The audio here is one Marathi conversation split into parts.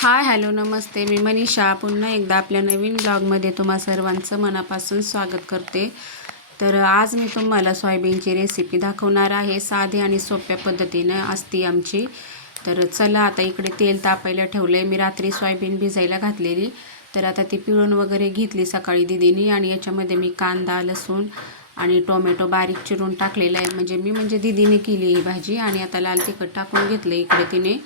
हाय हॅलो नमस्ते, मी मनीषा पुन्हा एकदा आपल्या नवीन ब्लॉगमध्ये तुम्हा सर्वांचं मनापासून स्वागत करते। तर आज मी तुम्हाला सोयाबीनची रेसिपी दाखवणार आहे। साधी आणि सोप्या पद्धतीने असती आमची। तर चला आता इकडे तेल तापायला ठेवले। मी रात्री सोयाबीन भिजायला घातलेली, तर आता ती पिळून वगैरे घेतली सकाळी दीदीनी। आणि याच्यामध्ये मी कांदा लसूण आणि टोमॅटो बारीक चिरून टाकलेला आहे। म्हणजे दीदीने केली ही भाजी। आणि आता लाल तिखट टाकून घेतलं इकडे तिने।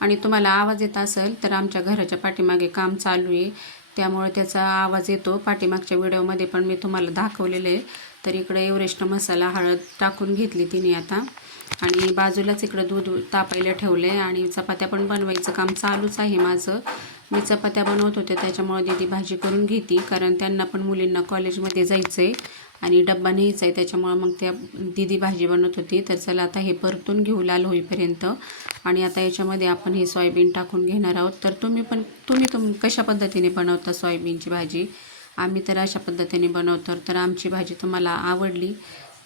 आणि तुम्हाला आवाज येत असेल तर आमच्या घराच्या पाठीमागे काम चालू आहे, त्यामुळे त्याचा आवाज येतो। पाठीमागच्या व्हिडिओमध्ये पण मी तुम्हाला दाखवलेले आहे। तर इकडे एव्हरेस्ट मसाला हळद टाकून घेतली तिने आता। आणि बाजूलाच इकडे दूध तापायला ठेवले आणि चपात्या पण बनवायचं काम चालूच आहे माझं। मी चपात्या बनवत होते, त्याच्यामुळे दीदी भाजी करून घेती, कारण त्यांना पण मुलींना कॉलेजमध्ये जायचं आहे आणि डब्बा न्यायचा आहे, त्याच्यामुळे मग त्या दीदी भाजी बनवत होती। तर चला आता हे परतून घेऊ लाल होईपर्यंत। आणि आता याच्यामध्ये आपण हे सोयाबीन टाकून घेणार आहोत। तर तुम्ही कशा पद्धतीने बनवता सोयाबीनची भाजी? आम्ही तर अशा पद्धतीने बनवतो। तर आमची भाजी तुम्हाला आवडली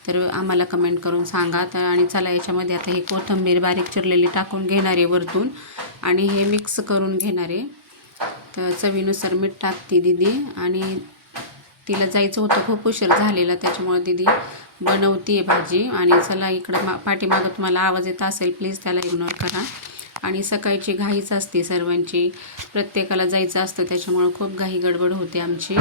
तर आम्हाला कमेंट करून सांगा। तर आणि चला याच्यामध्ये आता हे कोथिंबीर बारीक चिरलेली टाकून घेणार आहे वरतून आणि हे मिक्स करून घेणार आहे। तर चवीनुसार मीठ टाकते दीदी, आणि तिला जायचं होतं, खूप उशीर झालेला, त्याच्यामुळे दीदी बनवते भाजी। आणि चला इकडं पाठीमागं तुम्हाला आवाज येत असेल, प्लीज त्याला इग्नोर करा। आणि सकाळची घाईच असते सर्वांची, प्रत्येकाला जायचं असतं, त्याच्यामुळं खूप घाई गडबड होते आमची।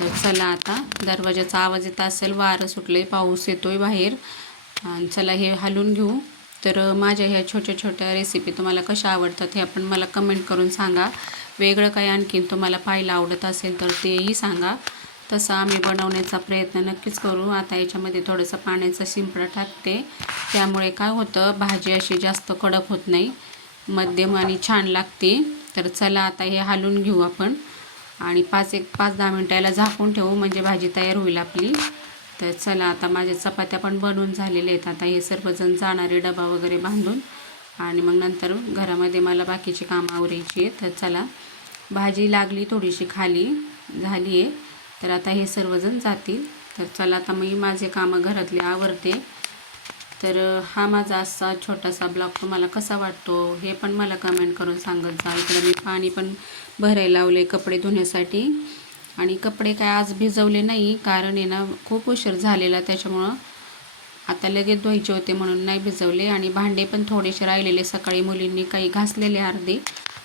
तर चला आता दरवाजाचा आवाज येत असेल, वारं सुटले, पाऊस येतोय बाहेर। आणि चला हे हलवून घेऊ। तर माझ्या ह्या छोट्या छोट्या रेसिपी तुम्हाला कशा आवडतात हे आपण मला कमेंट करून सांगा। वेगळं काही आणखीन तुम्हाला पाहायला आवडत असेल तर तेही सांगा, तसं आम्ही बनवण्याचा प्रयत्न नक्कीच करू। आता याच्यामध्ये थोडंसं पाण्याचा शिंपडा टाकते, त्यामुळे काय होतं, भाजी अशी जास्त कडक होत नाही, मध्यम आणि छान लागते। तर चला आता हे हलवून घेऊ आपण आणि 5-10 मिनटाला झाकून ठेवू, म्हणजे भाजी तयार होईल आपली। तर चला आता माझ्या चपात्या पण बनवून झालेल्या आहेत। आता हे सर्वजण जाणारे डबा वगैरे बांधून, आणि मग नंतर घरामध्ये मला बाकीची कामं आवरायची आहेत। तर चला भाजी लागली थोडीशी खाली झाली आहे, तर आता हे सर्वजण जातील। तर चला आता मी माझे कामं घरातले आवरते। तर हा माझा असा छोटासा ब्लॉग तुम्हाला कसा वाटतो हे पण मला कमेंट करून सांगत जा। इकडे मी पाणी पण भरायला लावले कपडे धुण्यासाठी, आणि कपडे काय आज भिजवले नाही, कारण आहे ना खूप उशीर झालेला, त्याच्यामुळं आता लगेच धुवायचे होते म्हणून नाही भिजवले। आणि भांडे पण थोडेसे राहिलेले, सकाळी मुलींनी काही घासलेले अर्धे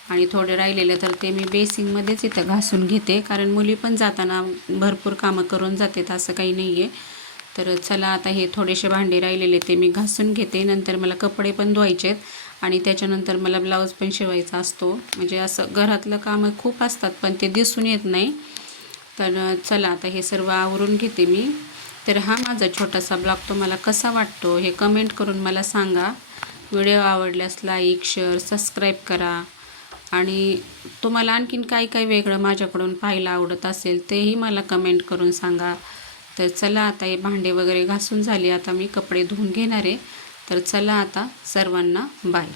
आणि थोडे राहिलेले, तर ते मी बेसिंगमध्येच इथं घासून घेते, कारण मुली पण जाताना भरपूर कामं करून जातात, असं काही नाही आहे। तर चला आता हे थोडेसे भांडे राहिलेले ते मी घासून घेते, नंतर मला कपडे पण धुवायचे आहेत आणि त्याच्यानंतर मला ब्लाऊज पण शिवायचा असतो। म्हणजे असं घरातलं कामं खूप असतात, पण ते दिसून येत नाही। तर चला आता हे सर्व आवरून घेते मी। तर हा माझा छोटासा ब्लॉग तुम्हाला कसा वाटतो हे कमेंट करून मला सांगा। व्हिडिओ आवडल्यास लाईक शेअर सबस्क्राईब करा, आणि तुम्हाला आणखीन काय वेगळं माझ्याकडून पाहायला आवडत असेल तेही मला कमेंट करून सांगा। तर चला आता हे भांडे वगैरे घासून झाले, आता मी कपडे धुवून घेणार आहे। तर चला आता सर्वांना बाय।